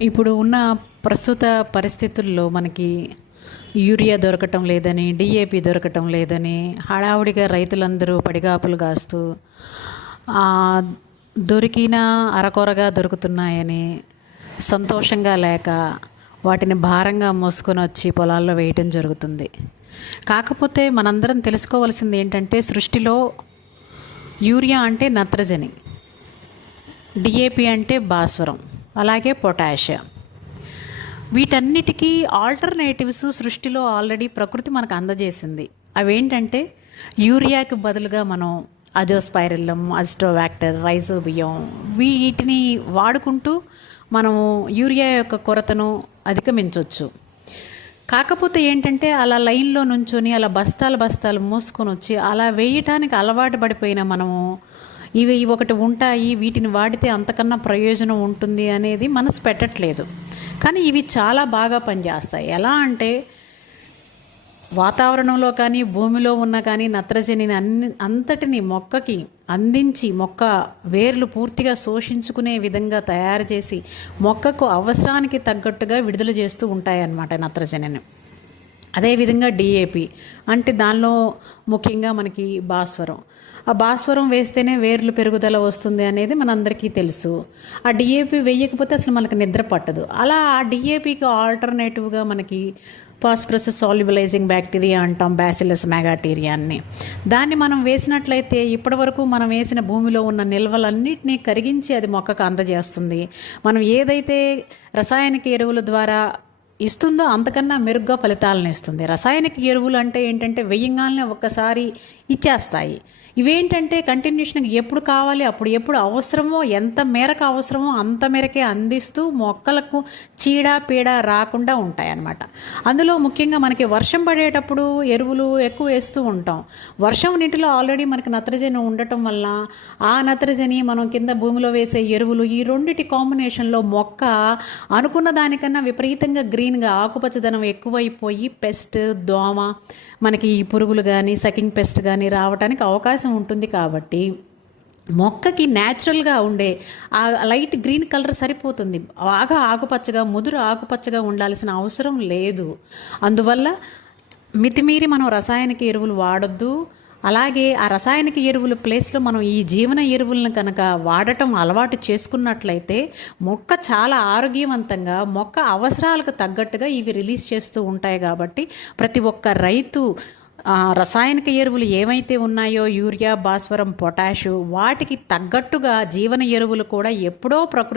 ఇప్పుడు ఉన్న ప్రస్తుత పరిస్థితుల్లో మనకి యూరియా దొరకటం లేదని డిఏపి దొరకటం లేదని హడావుడిగా రైతులందరూ పడిగాపులు కాస్తూ దొరికిన అరకొరగా దొరుకుతున్నాయని సంతోషంగా లేక వాటిని భారంగా మోసుకొని వచ్చి పొలాల్లో వేయటం జరుగుతుంది. కాకపోతే మనందరం తెలుసుకోవాల్సింది ఏంటంటే సృష్టిలో యూరియా అంటే నత్రజని డిఏపి అంటే భాస్వరం. అలాగే పొటాషియం. వీటన్నిటికీ ఆల్టర్నేటివ్స్ సృష్టిలో ఆల్రెడీ ప్రకృతి మనకు అందజేసింది. అవేంటంటే యూరియాకి బదులుగా మనం అజోస్పైరిల్లం అజిటోవాక్టర్ రైజోబియం వీటిని వాడుకుంటూ మనము యూరియా యొక్క కొరతను అధిగమించవచ్చు కాకపోతే ఏంటంటే అలా లైన్లో నుంచొని అలా బస్తాలు బస్తాలు మోసుకొని వచ్చి అలా వేయటానికి అలవాటు పడిపోయిన మనము ఇవి ఇవి ఒకటి ఉంటాయి వీటిని వాడితే అంతకన్నా ప్రయోజనం ఉంటుంది అనేది మనసు పెట్టట్లేదు. కానీ ఇవి చాలా బాగా పనిచేస్తాయి. ఎలా అంటే వాతావరణంలో కానీ భూమిలో ఉన్న కానీ నత్రజనిని అన్ని అంతటిని మొక్కకి అందించి మొక్క వేర్లు పూర్తిగా శోషించుకునే విధంగా తయారు చేసి మొక్కకు అవసరానికి తగ్గట్టుగా విడుదల చేస్తూ ఉంటాయన్నమాట నత్రజనిని. అదేవిధంగా డిఏపి అంటే దానిలో ముఖ్యంగా మనకి భాస్వరం. ఆ భాస్వరం వేస్తేనే వేర్లు పెరుగుదల వస్తుంది అనేది మనందరికీ తెలుసు. ఆ డిఏపి వేయకపోతే అసలు మనకు నిద్ర పట్టదు. అలా ఆ డిఏపికి ఆల్టర్నేటివ్గా మనకి పాస్ప్రస్ సాల్యుబలైజింగ్ బ్యాక్టీరియా అంటాం బ్యాసిలస్ మెగాటీరియాన్ని దాన్ని మనం వేసినట్లయితే ఇప్పటివరకు మనం వేసిన భూమిలో ఉన్న నిల్వలన్నింటినీ కరిగించి అది మొక్కకు అందజేస్తుంది. మనం ఏదైతే రసాయనిక ఎరువుల ద్వారా ఇస్తుందో అంతకన్నా మెరుగ్గా ఫలితాలను ఇస్తుంది. రసాయనిక ఎరువులు అంటే ఏంటంటే వెయ్యంగాల్ని ఒక్కసారి ఇచ్చేస్తాయి. ఇవేంటంటే కంటిన్యూషన్గా ఎప్పుడు కావాలి అప్పుడు ఎప్పుడు అవసరమో ఎంత మేరకు అవసరమో అంత మేరకే అందిస్తూ మొక్కలకు చీడ పీడ రాకుండా ఉంటాయి అన్నమాట అందులో ముఖ్యంగా మనకి వర్షం పడేటప్పుడు ఎరువులు ఎక్కువ వేస్తూ ఉంటాం. వర్షం నీటిలో ఆల్రెడీ మనకి నత్రజని ఉండటం వల్ల ఆ నత్రజని మనం కింద భూమిలో వేసే ఎరువులు ఈ రెండిటి కాంబినేషన్లో మొక్క అనుకున్న దానికన్నా విపరీతంగా గ్రీన్ మెయిన్గా ఆకుపచ్చదనం ఎక్కువైపోయి పెస్ట్ దోమ మనకి ఈ పురుగులు కానీ సకింగ్ పెస్ట్ కానీ రావడానికి అవకాశం ఉంటుంది కాబట్టి మొక్కకి న్యాచురల్గా ఉండే ఆ లైట్ గ్రీన్ కలర్ సరిపోతుంది. బాగా ఆకుపచ్చగా ముదురు ఆకుపచ్చగా ఉండాల్సిన అవసరం లేదు. అందువల్ల మితిమీరి మనం రసాయనిక ఎరువులు వాడద్దు. అలాగే ఆ రసాయనిక ఎరువుల ప్లేస్లో మనం ఈ జీవన ఎరువులను కనుక వాడటం అలవాటు చేసుకున్నట్లయితే మొక్క చాలా ఆరోగ్యవంతంగా మొక్క అవసరాలకు తగ్గట్టుగా ఇవి రిలీజ్ చేస్తూ ఉంటాయి కాబట్టి ప్రతి ఒక్క రైతు రసాయనిక ఎరువులు ఏమైతే ఉన్నాయో యూరియా భాస్వరం పొటాషు వాటికి తగ్గట్టుగా జీవన ఎరువులు కూడా ఎప్పుడో ప్రకృతి